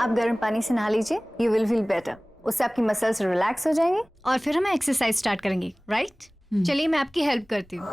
आप गर्म पानी से नहा लीजिए, यू विल फील बेटर। उससे आपकी मसल्स रिलैक्स हो जाएंगी और फिर हम एक्सरसाइज स्टार्ट करेंगे, राइट? चलिए मैं आपकी हेल्प करती हूँ।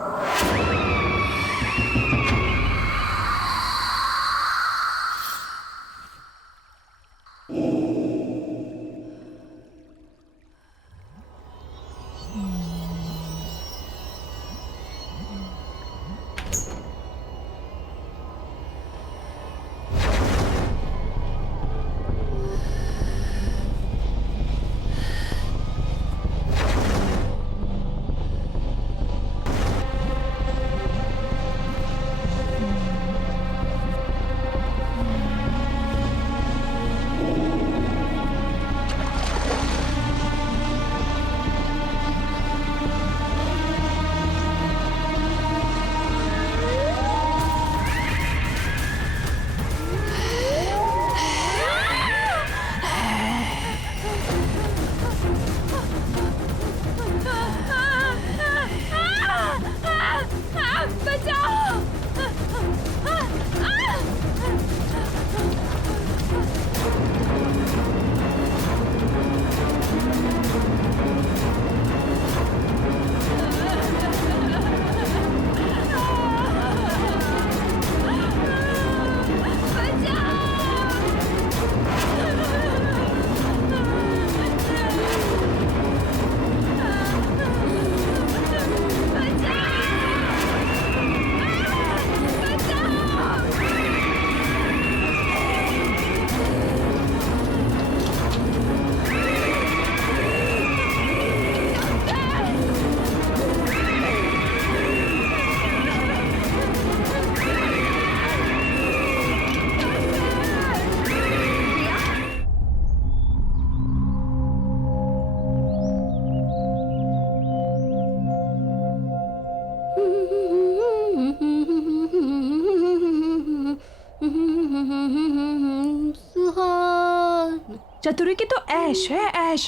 चतुरी की तो ऐश है, ऐश।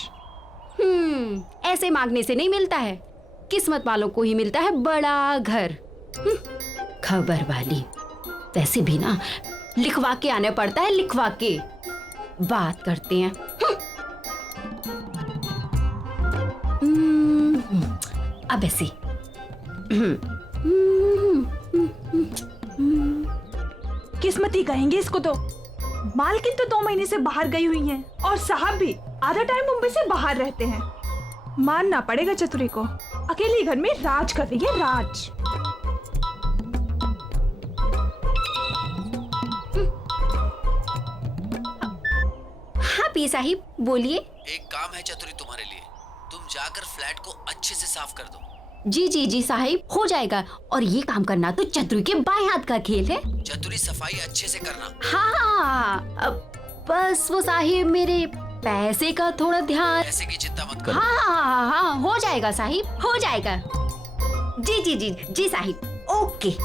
ऐसे मांगने से नहीं मिलता है, किस्मत वालों को ही मिलता है बड़ा घर। खबर वाली। वैसे भी ना लिखवा के आने पड़ता है, लिखवा के। बात करते हैं। अब ऐसे किस्मती कहेंगे इसको तो। मालकिन तो 2 महीने से बाहर गई हुई हैं और साहब भी आधा टाइम मुंबई से बाहर रहते हैं। मानना पड़ेगा चतुरी को, अकेले घर में राज कर रही है, राज। हाँ पी साहिब बोलिए। एक काम है चतुरी तुम्हारे लिए, तुम जाकर फ्लैट को अच्छे से साफ कर दो। जी जी जी साहिब, हो जाएगा। और ये काम करना तो चतुरी के बाएं हाथ का खेल है। चतुरी सफाई अच्छे से करना। हाँ बस वो साहिब मेरे पैसे का थोड़ा ध्यान। पैसे की चिंता मत करो। हाँ हो जाएगा साहिब, हो जाएगा। जी जी जी जी साहिब, ओके।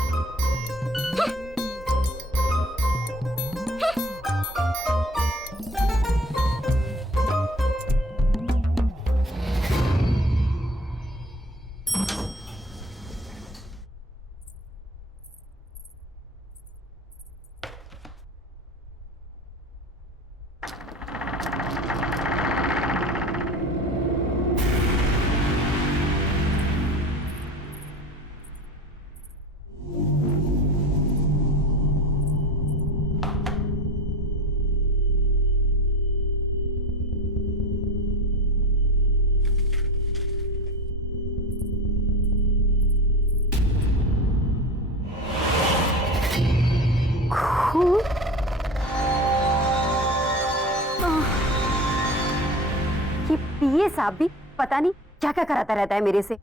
ये साहब भी पता नहीं क्या क्या कराता रहता है मेरे से।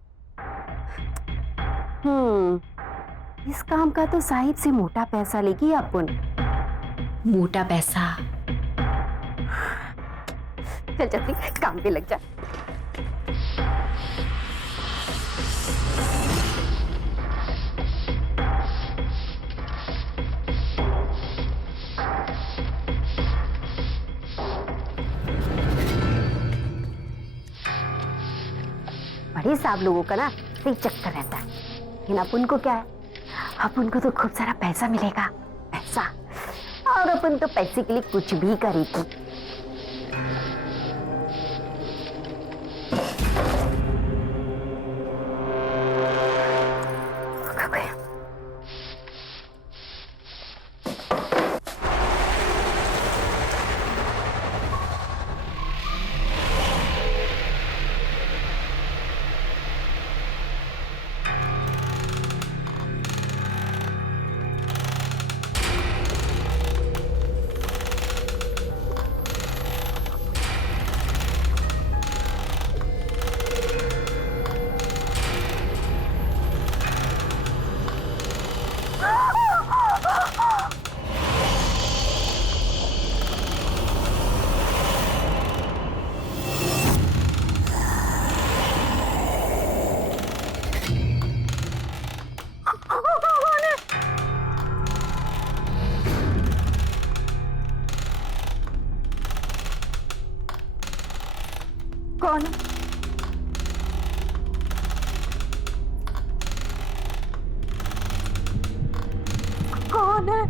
इस काम का तो साहिब से मोटा पैसा लेगी अपन। मोटा पैसा। चल चल काम पे लग जा। बड़े साहब लोगों का ना सही चक्कर रहता है, लेकिन अपन को क्या है, अपन को तो खूब सारा पैसा मिलेगा। पैसा और अपन तो पैसे के लिए कुछ भी करेगी। कौन है? कौन है?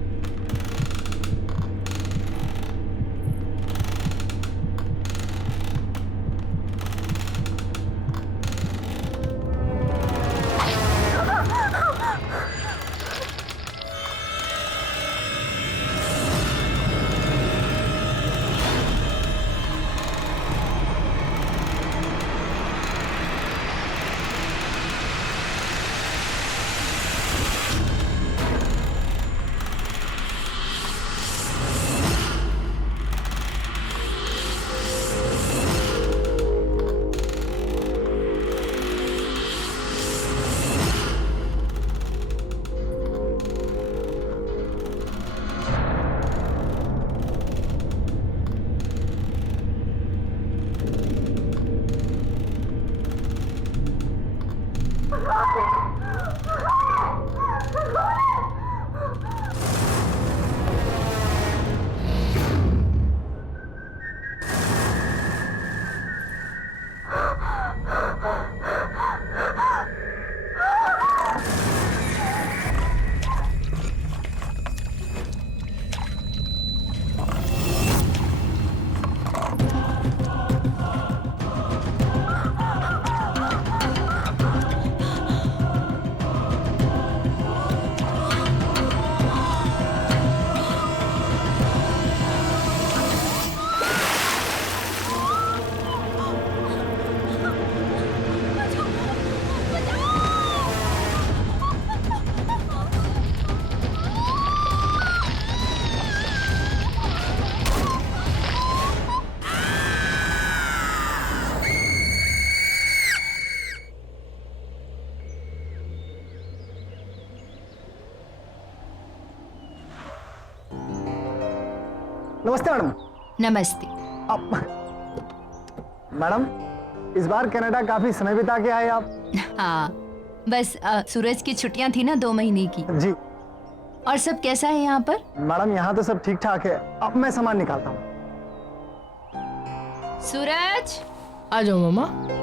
नमस्ते मैडम। नमस्ते। मैडम, इस बार कनाडा काफी समय बिता के आए आप। हाँ, बस सूरज की छुट्टियां थी ना 2 महीने की। जी। और सब कैसा है यहाँ पर? मैडम, यहाँ तो सब ठीक ठाक है। अब मैं सामान निकालता हूँ। सूरज, आ जाओ मामा।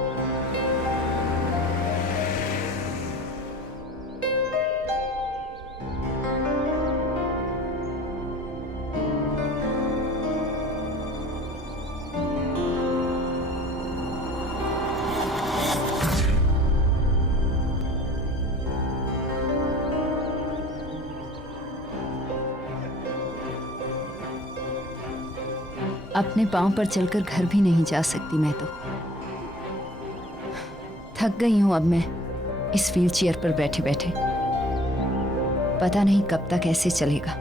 अपने पांव पर चलकर घर भी नहीं जा सकती मैं तो। थक गई हूं अब मैं इस व्हील चेयर पर बैठे बैठे। पता नहीं कब तक ऐसे चलेगा।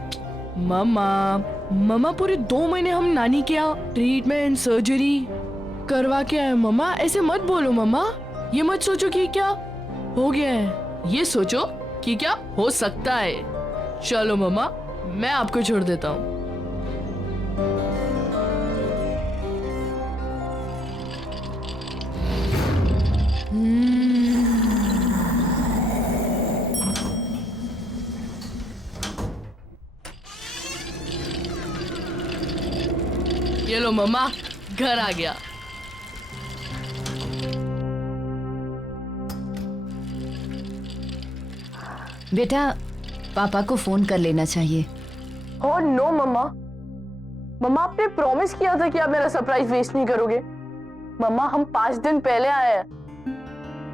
मामा पूरे 2 महीने हम नानी के यहाँ ट्रीटमेंट सर्जरी करवा के आए। मामा ऐसे मत बोलो मामा। ये मत सोचो कि क्या हो गया है, ये सोचो कि क्या हो सकता है। चलो मामा, मैं आपको छोड़ देता हूँ। ये लो मामा, घर आ गया। बेटा, पापा को फोन कर लेना चाहिए। ओह नो मम्मा, मम्मा आपने प्रॉमिस किया था कि आप मेरा सरप्राइज वेस्ट नहीं करोगे। मम्मा हम 5 दिन पहले आए हैं।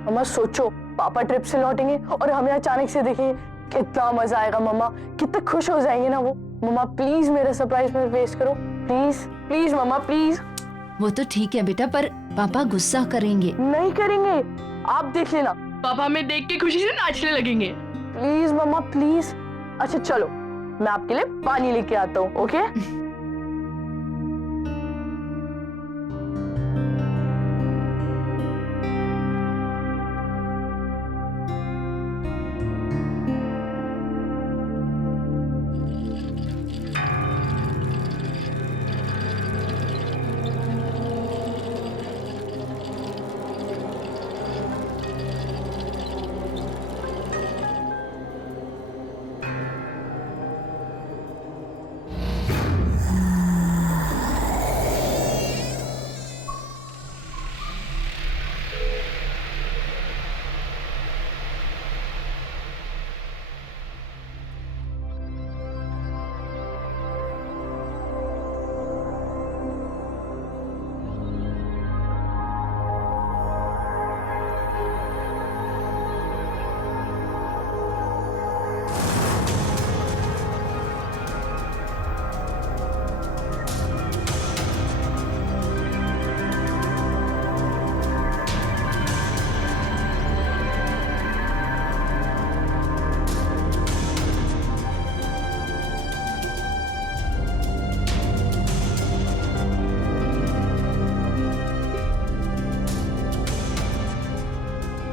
मम्मा सोचो, पापा ट्रिप से लौटेंगे और हमें अचानक से देखेंगे, कितना मजा आएगा मम्मा, कितने खुश हो जाएंगे ना वो। मम्मा प्लीज मेरा सरप्राइज मत वेस्ट करो, प्लीज प्लीज मम्मा प्लीज। वो तो ठीक है बेटा, पर पापा गुस्सा करेंगे। नहीं करेंगे, आप देख लेना। पापा हमें देख के खुशी से नाचने लगेंगे। प्लीज मम्मा प्लीज। अच्छा चलो, मैं आपके लिए पानी लेके आता हूँ, ओके?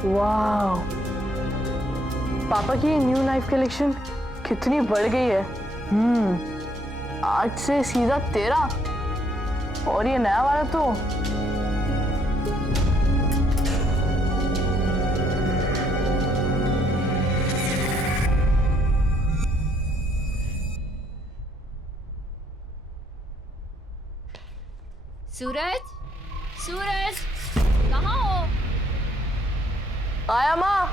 वाह, पापा की न्यू नाइफ कलेक्शन कितनी बढ़ गई है। 8 से सीधा 13 और ये नया वाला तो सूरज, सूरज कहाँ हो? आया माँ।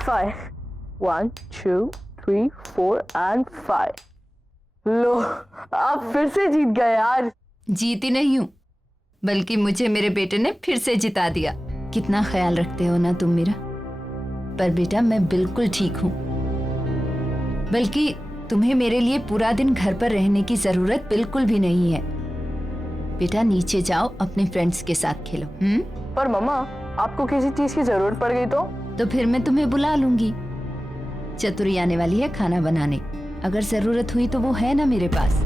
Five. 1, 2, 3, 4 and 5. लो, आप फिर से जीत गए यार। जीती नहीं हूँ, बल्कि मुझे मेरे बेटे ने फिर से जिता दिया। कितना ख्याल रखते हो ना तुम मेरा। पर बेटा मैं बिल्कुल ठीक हूँ, बल्कि तुम्हें मेरे लिए पूरा दिन घर पर रहने की जरूरत बिल्कुल भी नहीं है। बेटा नीचे जाओ, अपने फ्रेंड्स के साथ खेलो। पर मम्मा, आपको किसी चीज की जरूरत पड़ गई तो फिर मैं तुम्हें बुला लूंगी। चतुरी आने वाली है खाना बनाने, अगर जरूरत हुई तो वो है ना मेरे पास।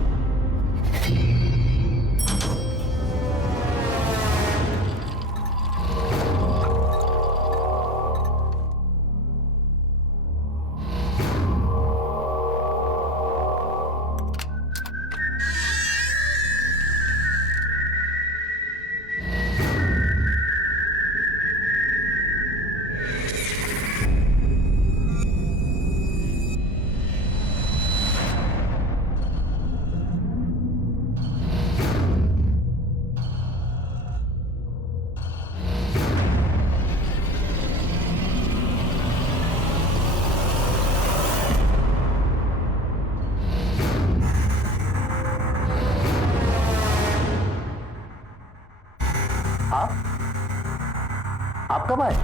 आप कब आए?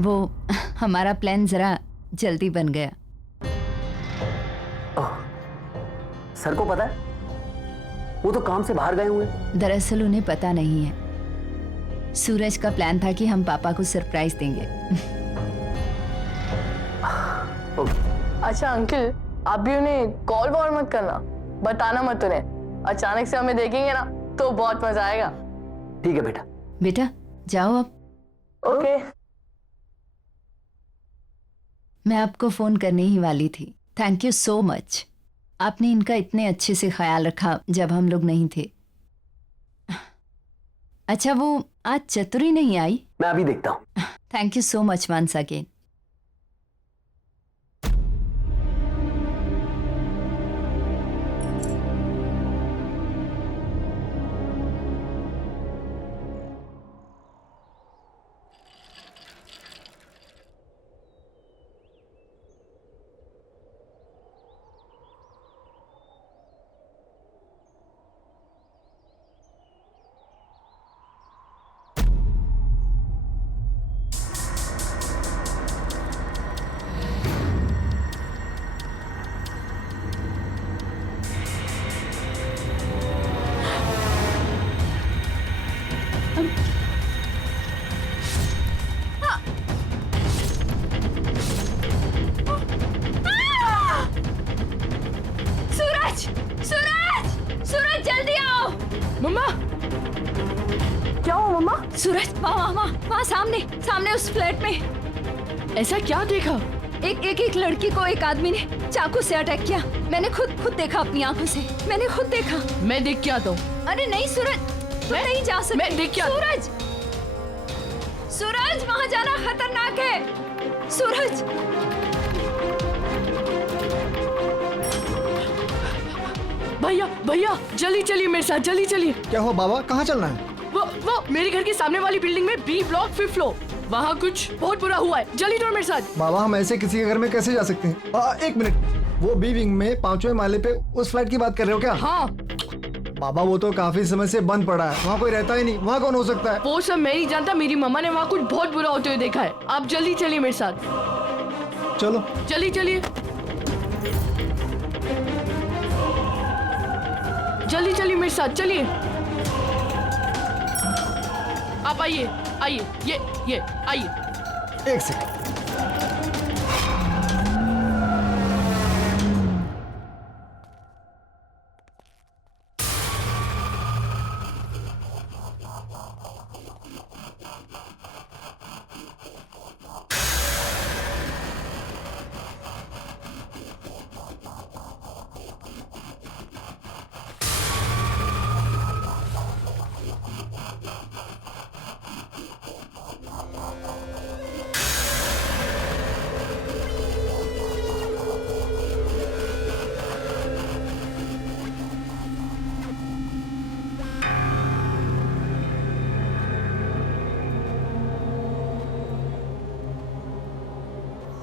वो हमारा प्लान जरा जल्दी बन गया। सर को पता है? वो तो काम से बाहर गए हुए। दरअसल उन्हें पता नहीं है। सूरज का प्लान था कि हम पापा को सरप्राइज देंगे। अच्छा अंकल, आप भी उन्हें कॉल वॉल मत करना, बताना मत उन्हें। अचानक से हमें देखेंगे ना तो बहुत मजा आएगा। ठीक है बेटा। बेटा जाओ अब। ओके। मैं आपको फोन करने ही वाली थी। Thank you so much. आपने इनका इतने अच्छे से ख्याल रखा जब हम लोग नहीं थे। अच्छा वो आज चतुरी नहीं आई? मैं अभी देखता हूँ। Thank you so much once again. सूरज वहाँ सामने सामने उस फ्लैट में ऐसा क्या देखा? एक लड़की को एक आदमी ने चाकू से अटैक किया। मैंने खुद देखा अपनी आंखों से, मैंने खुद देखा। मैं देख के आता हूँ। अरे नहीं सूरज, तुम नहीं जा सकते। मैं देख के सूरज, सूरज वहाँ जाना खतरनाक है। सूरज, भैया जल्दी चलिए मेरे साथ, जल्दी चलिए। क्या हुआ बाबा, कहाँ चलना है? वो मेरे घर के सामने वाली बिल्डिंग में बी ब्लॉक 5th फ्लोर, वहाँ कुछ बहुत बुरा हुआ है। जल्दी दौड़ मेरे साथ। बाबा हम ऐसे किसी के घर में कैसे जा सकते हैं? एक मिनट, वो बी विंग में 5वें माले पे उस फ्लैट की बात कर रहे हो क्या? हाँ बाबा वो तो काफी समय से बंद पड़ा है, वहाँ कोई रहता ही नहीं, वहाँ कौन हो सकता है? वो सब मैं नहीं जानता, मेरी मम्मा ने वहाँ कुछ बहुत बुरा होते हुए देखा है। आप जल्दी चलिए मेरे साथ। चलो जल्दी चलिए, जल्दी चलिए मेरे साथ, चलिए। आप आइए आइए, ये आइए। एक सेकंड।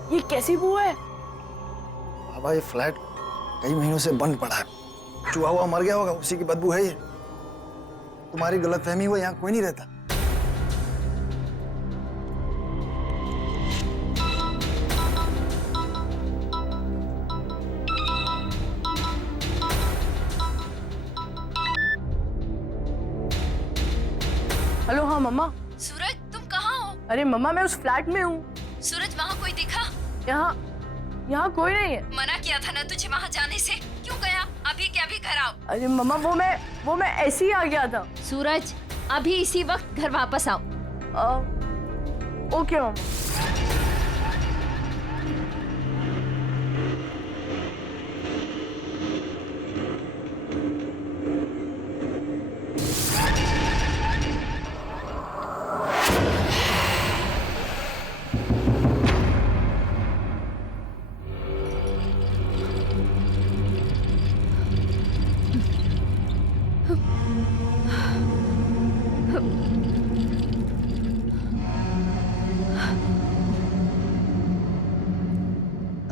ये कैसी बू है? बाबा ये फ्लैट कई महीनों से बंद पड़ा है, चूहा हुआ मर गया होगा, उसी की बदबू है ये। तुम्हारी गलतफहमी हुई, यहाँ कोई नहीं रहता। हेलो, हाँ मम्मा। सूरज तुम कहाँ हो? अरे मम्मा मैं उस फ्लैट में हूँ। सूरज वहाँ कोई दिखा? यहाँ कोई नहीं है। मना किया था ना तुझे वहाँ जाने से, क्यों गया? अभी के अभी घर आओ। अरे मम्मा वो मैं ऐसे ही आ गया था। सूरज अभी इसी वक्त घर वापस आओ। ओके मम्मा।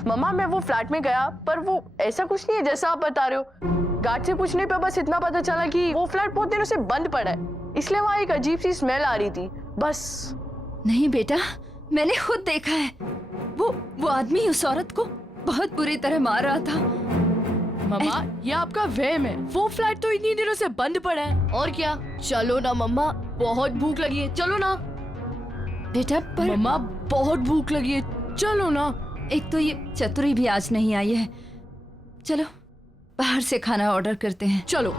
मम्मा मैं वो फ्लैट में गया, पर वो ऐसा कुछ नहीं है जैसा आप बता रहे हो। गार्ड से पूछने पे बस इतना पता चला कि वो फ्लैट बहुत दिनों से बंद पड़ा है, इसलिए वहाँ एक अजीब सी स्मेल आ रही थी, बस। नहीं बेटा, मैंने खुद देखा है। वो आदमी उस औरत को बहुत बुरी तरह मार रहा था। मम्मा ये आपका वहम है, वो फ्लैट तो इतनी दिनों से बंद पड़ा है। और क्या, चलो ना मम्मा, बहुत भूख लगी है, चलो ना। बेटा पर मम्मा बहुत भूख लगी है, चलो ना। एक तो ये चतुरी भी आज नहीं आई है। चलो बाहर से खाना ऑर्डर करते हैं। चलो।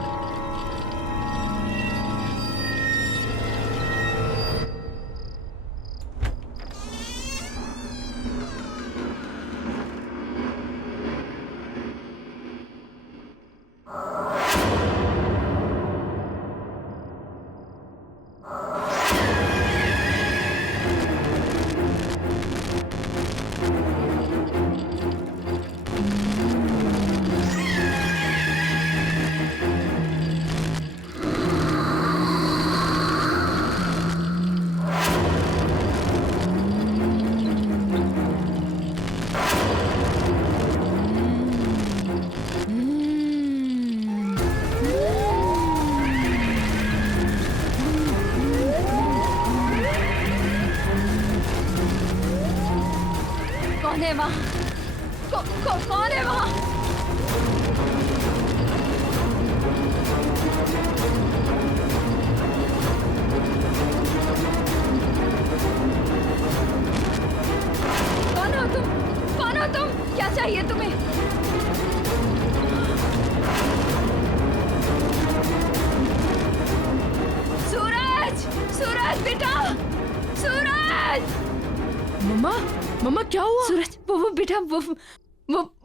बेटा वो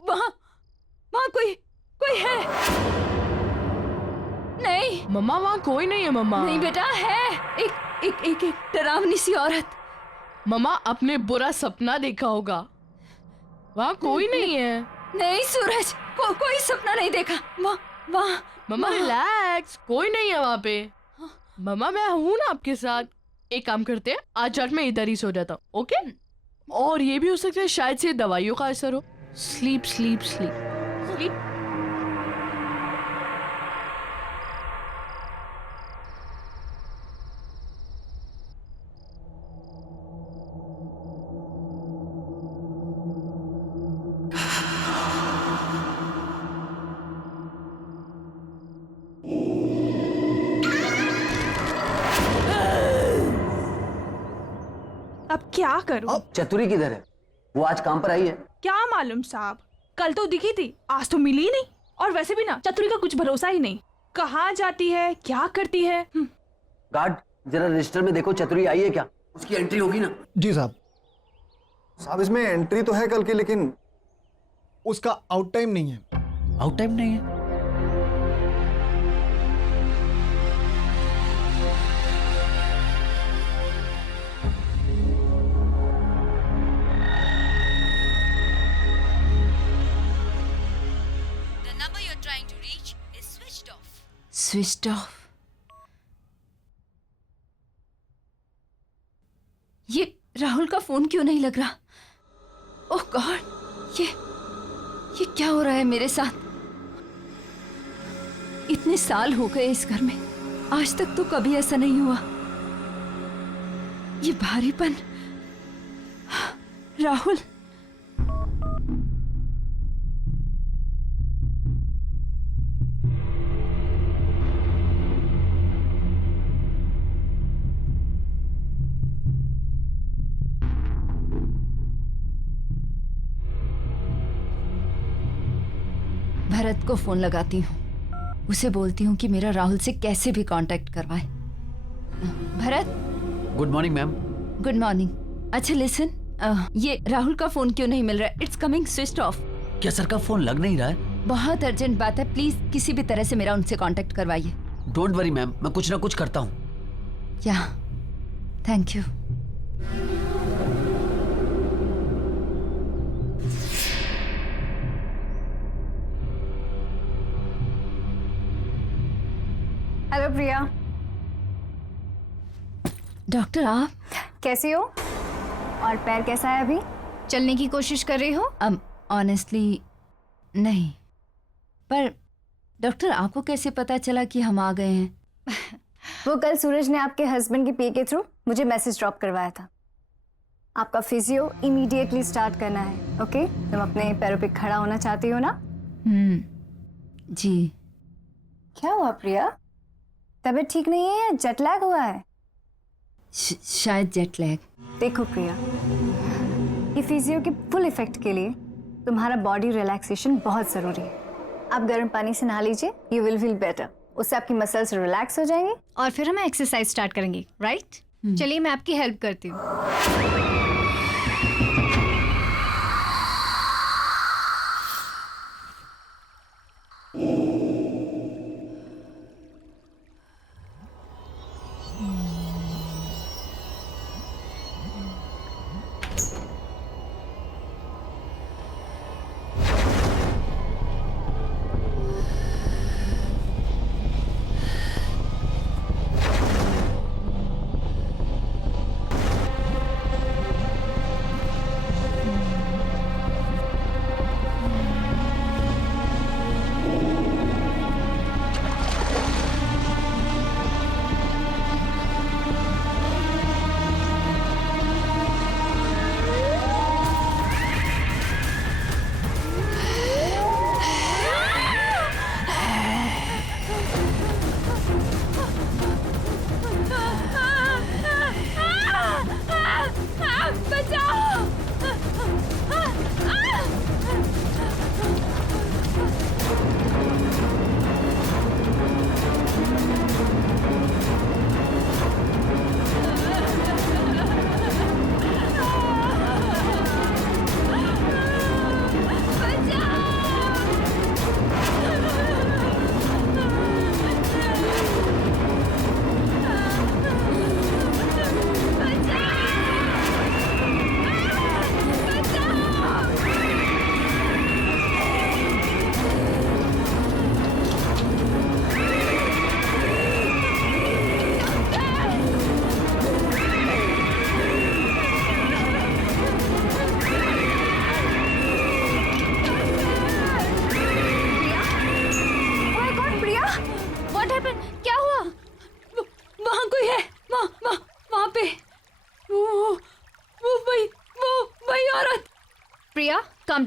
वहाँ कोई है। नहीं मम्मा वहाँ कोई नहीं है मम्मा। नहीं बेटा है, एक डरावनी सी औरत। मम्मा आपने बुरा सपना देखा होगा, वहाँ कोई नहीं है। नहीं सूरज, कोई सपना नहीं देखा। वहाँ मम्मा रिलैक्स, कोई नहीं है वहाँ पे। मम्मा मैं हूँ ना आपके साथ। एक काम करते हैं, आज रात में इधर ही सो जाता हूँ, ओके? और ये भी हो सकता है शायद से दवाइयों का असर हो। Sleep sleep sleep sleep. अब क्या करूं? चतुरी किधर है? वो आज काम पर आई है? क्या मालूम साहब, कल तो दिखी थी, आज तो मिली ही नहीं। और वैसे भी ना चतुरी का कुछ भरोसा ही नहीं, कहाँ जाती है, क्या करती है। गार्ड जरा रजिस्टर में देखो, चतुरी आई है क्या? उसकी एंट्री होगी ना? जी साहब। साहब इसमें एंट्री तो है कल की, लेकिन उसका आउट टाइम नहीं है। आउट टाइम नहीं है? Switched off. ये राहुल का फोन क्यों नहीं लग रहा? ओह गॉड, ये क्या हो रहा है मेरे साथ? इतने साल हो गए इस घर में, आज तक तो कभी ऐसा नहीं हुआ। ये भारीपन। राहुल, भरत को फोन लगाती हूँ, उसे बोलती हूँ कि मेरा राहुल से कैसे भी कांटेक्ट करवाए। Bharat. Good morning ma'am. Good morning. अच्छा लिसन, ये राहुल का फोन क्यों नहीं मिल रहा है? It's coming switched off. क्या सर का फोन लग नहीं रहा है? बहुत अर्जेंट बात है, प्लीज किसी भी तरह से मेरा उनसे कांटेक्ट करवाइए। डोंट वरी मैम, मैं कुछ ना कुछ करता हूँ। या thank you. Hello Priya. Doctor आप कैसी हो? और पैर कैसा है अभी? चलने की कोशिश कर रही हो? ऑनेस्टली नहीं, पर डॉक्टर आपको कैसे पता चला कि हम आ गए हैं? वो कल सूरज ने आपके हस्बैंड की पी के थ्रू मुझे मैसेज ड्रॉप करवाया था। आपका फिजियो इमीडिएटली स्टार्ट करना है, ओके? तुम अपने पैरों पे खड़ा होना चाहती हो ना? जी। क्या हुआ प्रिया? तबीयत ठीक नहीं है या जेट लैग हुआ है? शायद जेट लैग। देखो प्रिया, ये फिजियो के फुल इफेक्ट के लिए तुम्हारा बॉडी रिलैक्सेशन बहुत ज़रूरी है। आप गर्म पानी से नहा लीजिए, यू विल फील बेटर। उससे आपकी मसल्स रिलैक्स हो जाएंगी और फिर हम एक्सरसाइज स्टार्ट करेंगे, राइट? चलिए मैं आपकी हेल्प करती हूँ।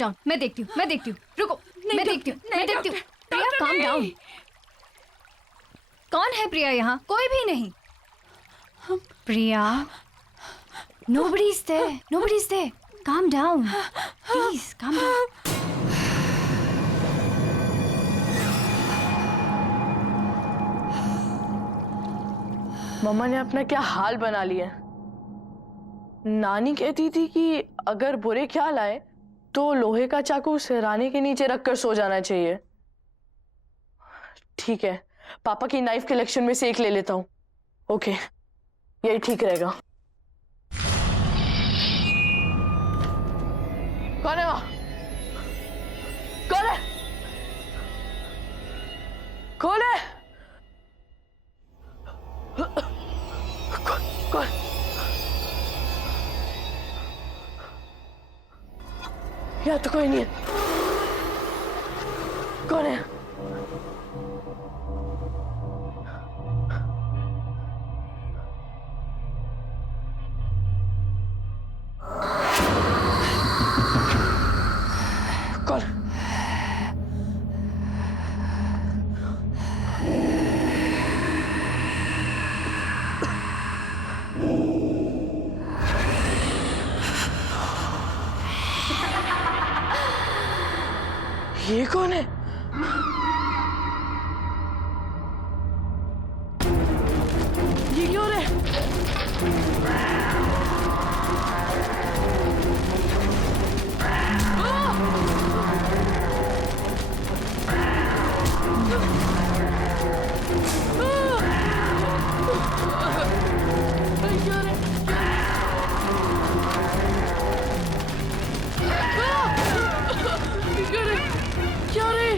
डाउन, मैं देखती हूँ, रुको, मैं देखती हूँ, प्रिया काम डाउन। कौन है प्रिया यहाँ? कोई भी नहीं। प्रिया, nobody is there. Calm down, please, calm down. मम्मा ने अपना क्या हाल बना लिया। नानी कहती थी कि अगर बुरे ख्याल आए तो लोहे का चाकू सिरहाने के नीचे रखकर सो जाना चाहिए। ठीक है, पापा की नाइफ कलेक्शन में से एक ले लेता हूँ। ओके, यही ठीक रहेगा। कौन है वहां? कौन है? कौन है? कौन? यहाँ तो कोई नहीं है। कौन है? कौन? ये कौन है? ये क्यों है? क्या रे?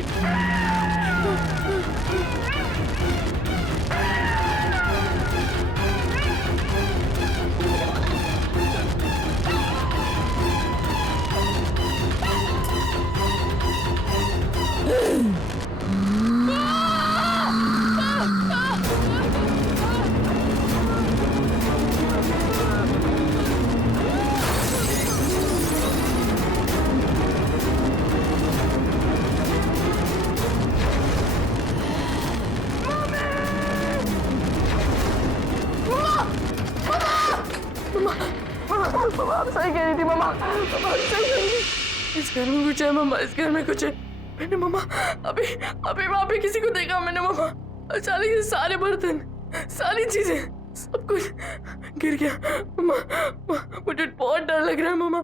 मम्मा आप सही कह रही थी। मम्मा आप सही कह रही थी। इस घर में कुछ है मम्मा, इस घर में कुछ है। मैंने मम्मा अभी वहां पे किसी को देखा मैंने मम्मा। अचानक से सारे बर्तन, सारी चीजें, सब कुछ गिर गया मम्मा। मुझे बहुत डर लग रहा है मम्मा।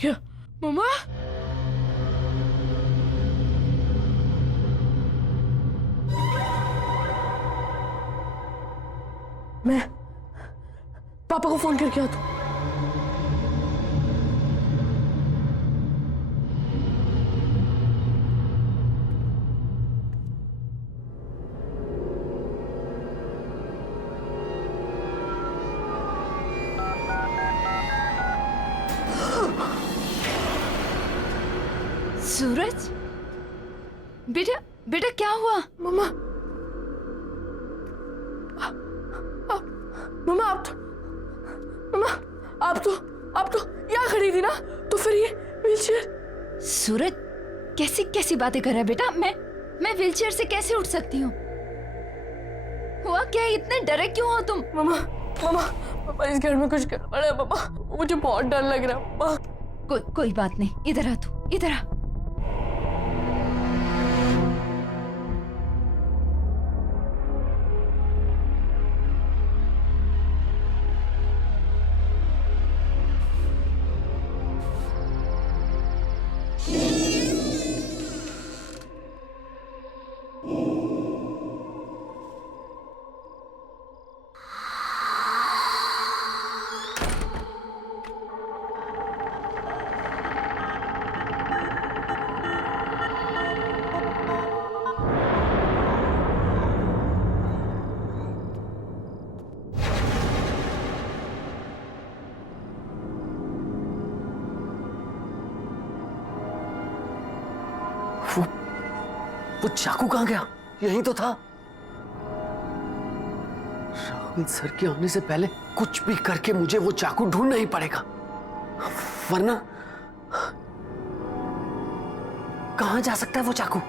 क्या मम्मा? मैं पापा को फोन करके आता हूं। सूरज, बेटा क्या हुआ? मम्मा आप तो यहाँ खड़ी थी ना, तो फिर ये व्हीलचेयर। सूरज कैसी बातें कर रहा है बेटा? मैं व्हीलचेयर से कैसे उठ सकती हूँ? हुआ क्या? इतने डरे क्यों हो तुम? मम्मा इस घर में कुछ गड़बड़ है मम्मा। मुझे बहुत डर लग रहा है मम्मा। कोई बात नहीं, इधर आ तू, इधर आ। वो चाकू कहाँ गया? यहीं तो था। कल सर के आने से पहले कुछ भी करके मुझे वो चाकू ढूंढना ही पड़ेगा, वरना कहां जा सकता है वो चाकू?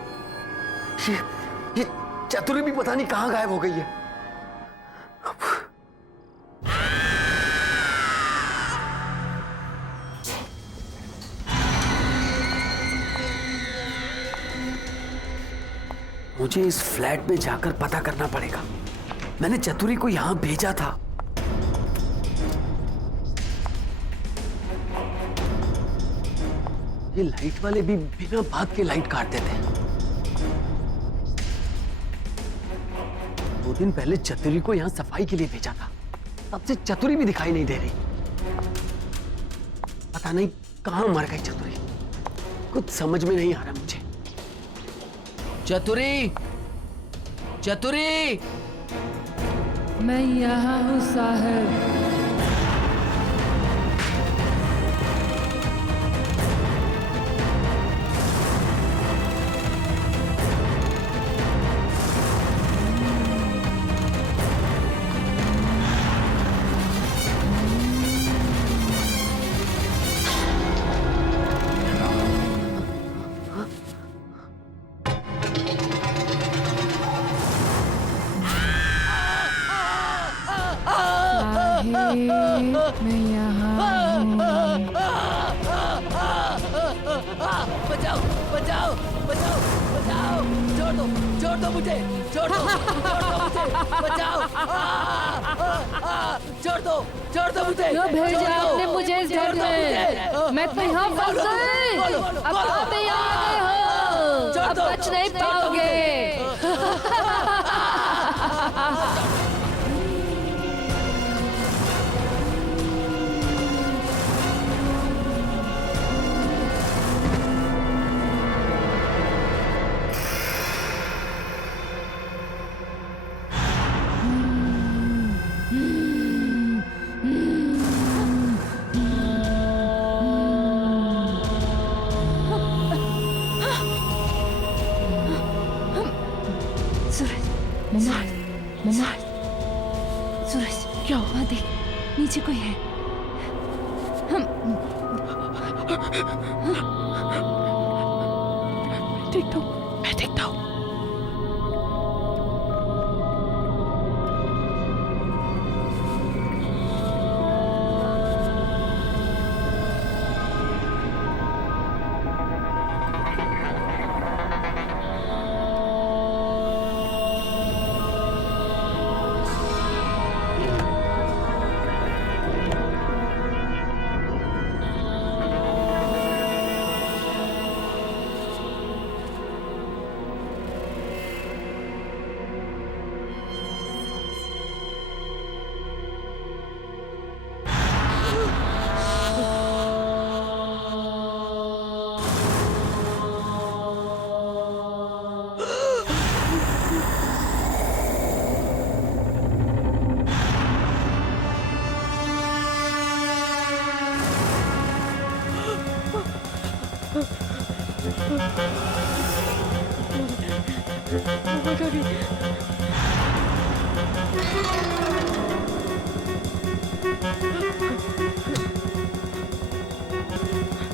ये चतुरी भी पता नहीं कहां गायब हो गई है। मुझे इस फ्लैट में जाकर पता करना पड़ेगा। मैंने चतुरी को यहां भेजा था। ये लाइट वाले भी बिना बात के लाइट काट देते हैं। 2 दिन पहले चतुरी को यहां सफाई के लिए भेजा था, तब से चतुरी भी दिखाई नहीं दे रही। पता नहीं कहां मर गई चतुरी, कुछ समझ में नहीं आ रहा मुझे। चतुरी, चतुरी, मैं यहाँ हूँ साहब। मैं यहाँ बचाओ, बचाओ, बचाओ, बचाओ, छोड़ दो मुझे, छोड़ दो मुझे, बचाओ, छोड़ दो मुझे, क्यों भेजा आपने मुझे इस घर में? मैं तो यहाँ फंस गई। अब आप यहाँ आ गए हो, अब बच नहीं पाओगे। मम्मा, सूरज, क्या वहाँ देख, नीचे कोई है। मैं देखता हूँ।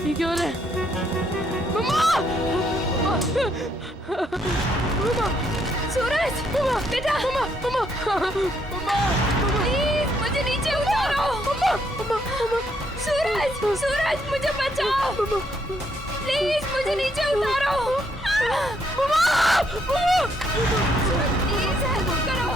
ये क्यों है? मम्मा! मम्मा! सूरज, बेटा, प्लीज मुझे नीचे उतारो। सूरज, मुझे बचाओ। प्लीज मुझे नीचे उतारो। प्लीज हेल्प करो।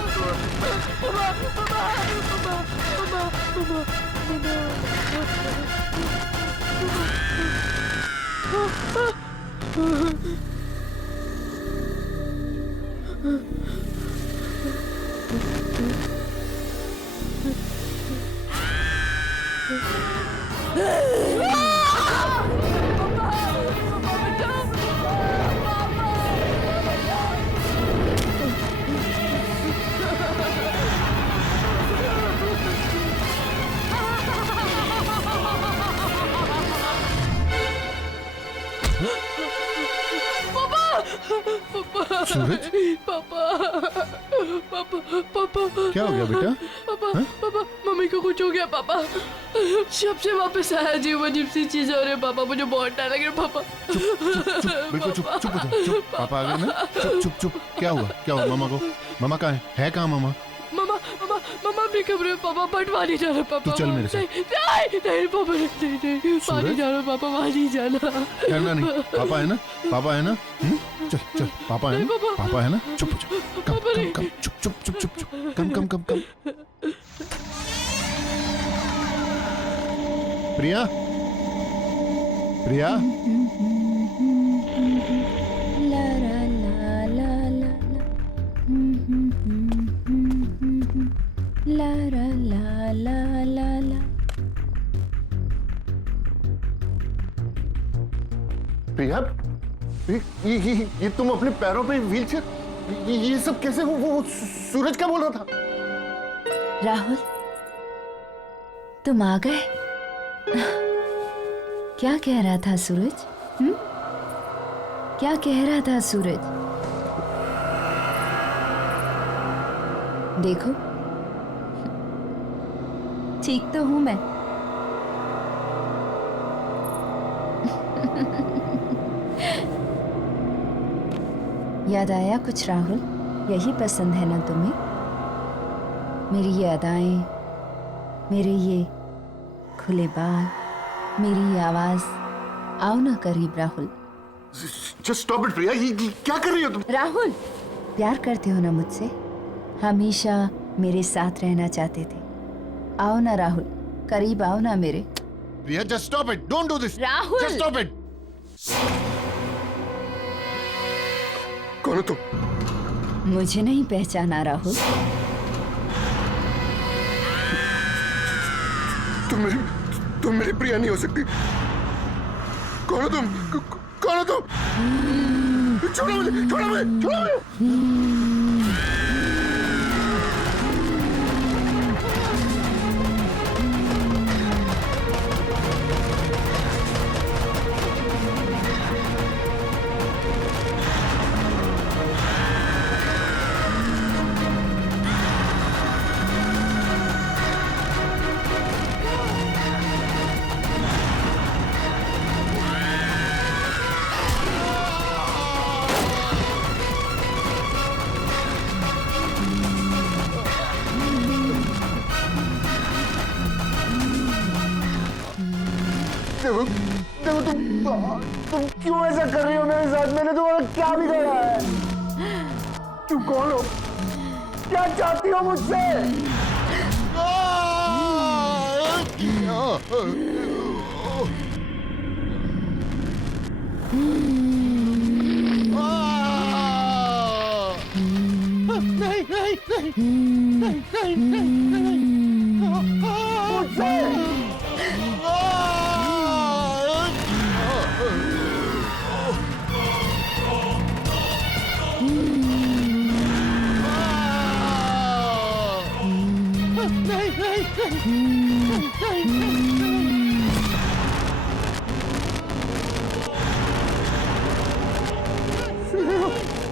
सूरज, पापा, क्या हो गया बेटा? पापा पापा मम्मी को कुछ हो गया पापा। जब से वापस आया अजीब अजीब सी चीजें हो रही है पापा, मुझे बहुत डर लग रहा है पापा। चुप बिल्कुल चुप चुप हो जाओ, चुप। पापा आ गए ना, चुप चुप चुप। क्या हुआ मामा को? मामा कहाँ है कहाँ मामा? मामा मामा मामा अपने कमरे में पापा, पटवारी जाना पापा। तू चल मेरे साथ। नहीं पापा नहीं पानी जाना पापा, पानी जाना। डरना नहीं, पापा है ना चल चल, पापा है ना, चुप हो जाओ। कम चुप चुप चुप चुप चुप, कम। प्रिया प्रिया, ये तुम अपने पैरों पे व्हीलचेयर, ये सब कैसे? वो सूरज क्या बोल रहा था? राहुल तुम आ गए। क्या कह रहा था सूरज? क्या कह रहा था सूरज? देखो ठीक तो हूं मैं। याद आया कुछ राहुल? यही पसंद है ना तुम्हें? मेरी ये अदाएं, मेरे ये खुले बाल, मेरी ये आवाज। आओ ना करीब राहुल। Just stop it, प्रिया। ये क्या कर रही हो तुम? राहुल प्यार करते हो ना मुझसे? हमेशा मेरे साथ रहना चाहते थे। आओ ना राहुल, करीब आओ ना मेरे। प्रिया just stop it, don't do this। Rahul just stop it। कौन हो तुम? मुझे नहीं पहचाना राहुल? तुम मेरी प्रिया नहीं हो सकती। कौन हो तुम? कौन हो तुम? छोड़ो मुझे। देखो तुम क्यों ऐसा कर रही हो मेरे साथ? मैंने तुम्हारा क्या बिगाड़ा है? तुम कौन हो? क्या चाहती हो मुझसे?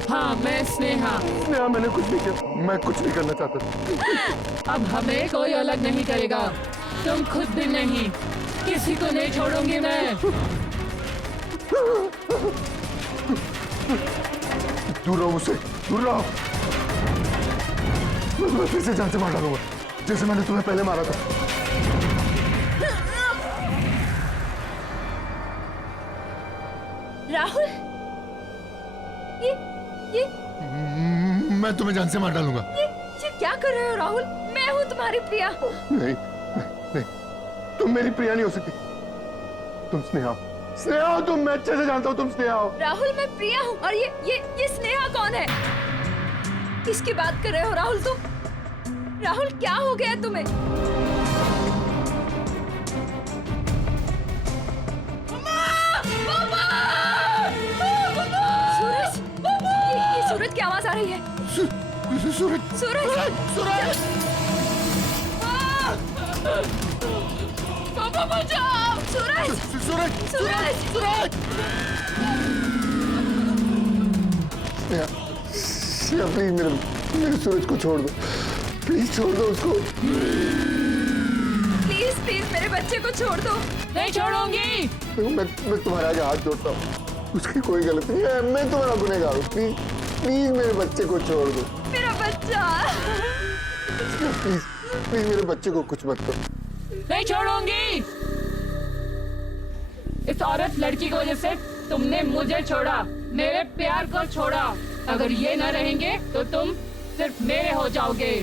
हाँ मैं स्नेहा। स्नेहा मैंने कुछ नहीं किया, मैं कुछ नहीं करना चाहता। अब हमें कोई अलग नहीं करेगा, तुम खुद भी नहीं। किसी को नहीं छोड़ूंगी मैं। दूर रहो मुझसे, दूर रहो। मैं फिर से जान से मार डालूंगा, जैसे मैंने तुम्हें पहले मारा था। राहुल ये मैं तुम्हें जान से मार डालूंगा। ये क्या कर रहे हो राहुल? मैं हूँ तुम्हारी प्रिया। नहीं, तुम मेरी प्रिया नहीं हो सकती। तुम स्नेहा हो। तुम, मैं अच्छे से जानता हूँ तुम स्नेहा हो। राहुल मैं प्रिया हूँ। और ये स्नेहा कौन है? किसकी बात कर रहे हो राहुल तुम? राहुल क्या हो गया तुम्हें? सूरज, ये सूरज की आवाज आ रही है। सूरज पापा बचाओ। सूरज प्लीज मेरे सूरज को छोड़ दो। प्लीज छोड़ दो उसको। प्लीज प्लीज मेरे बच्चे को छोड़ दो। नहीं छोड़ूंगी। मैं तुम्हारा आगे हाथ जोड़ता हूँ, उसकी कोई गलती नहीं है, मैं तुम्हारा गुनहगार हूँ। प्लीज प्लीज मेरे बच्चे को छोड़ दो। मेरा बच्चा। प्लीज प्लीज मेरे बच्चे को कुछ मत करो। नहीं छोड़ूंगी। इस औरत लड़की की वजह से तुमने मुझे छोड़ा, मेरे प्यार को छोड़ा। अगर ये न रहेंगे तो तुम सिर्फ मेरे हो जाओगे।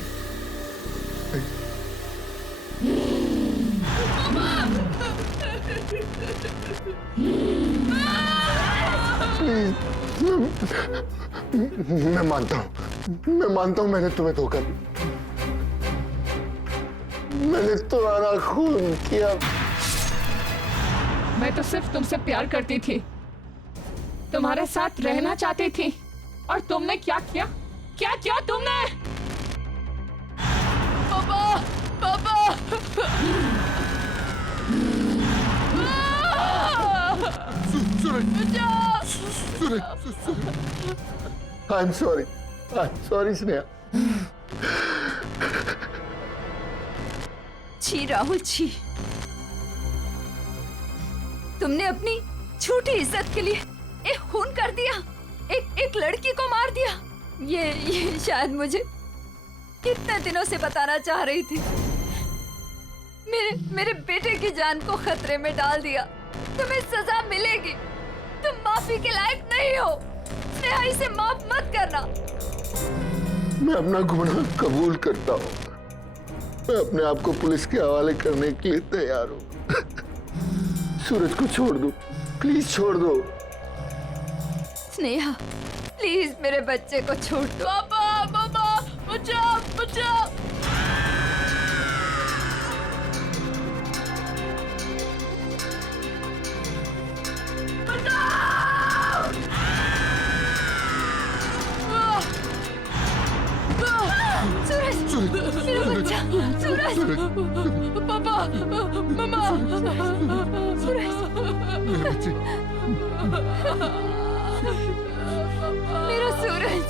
मैं मानता हूँ मैंने तुम्हें धोखा दिया, मैंने तुम्हारा खून किया। मैं तो सिर्फ तुमसे प्यार करती थी, तुम्हारे साथ रहना चाहती थी, और तुमने क्या किया? क्या किया तुमने? पापा, पापा! I am sorry Sneha. छी राहुल छी, तुमने अपनी छोटी इज्जत के लिए एक खून कर दिया, एक लड़की को मार दिया। ये शायद मुझे कितने दिनों से बताना चाह रही थी। मेरे बेटे की जान को खतरे में डाल दिया। तुम्हें सजा मिलेगी, तुम माफी के लायक नहीं हो। स्नेहा, इसे माफ मत करना। मैं अपना गुनाह कबूल करता हूँ, मैं अपने आप को पुलिस के हवाले करने के लिए तैयार हूँ। सूरज को छोड़ दो, प्लीज छोड़ दो। स्नेहा, प्लीज मेरे बच्चे को छोड़ दो। पापा, पापा, बचाओ, बचाओ! सूरज, मेरा बच्चा, सूरज, पापा, मम्मा, सूरज, मेरा सूरज।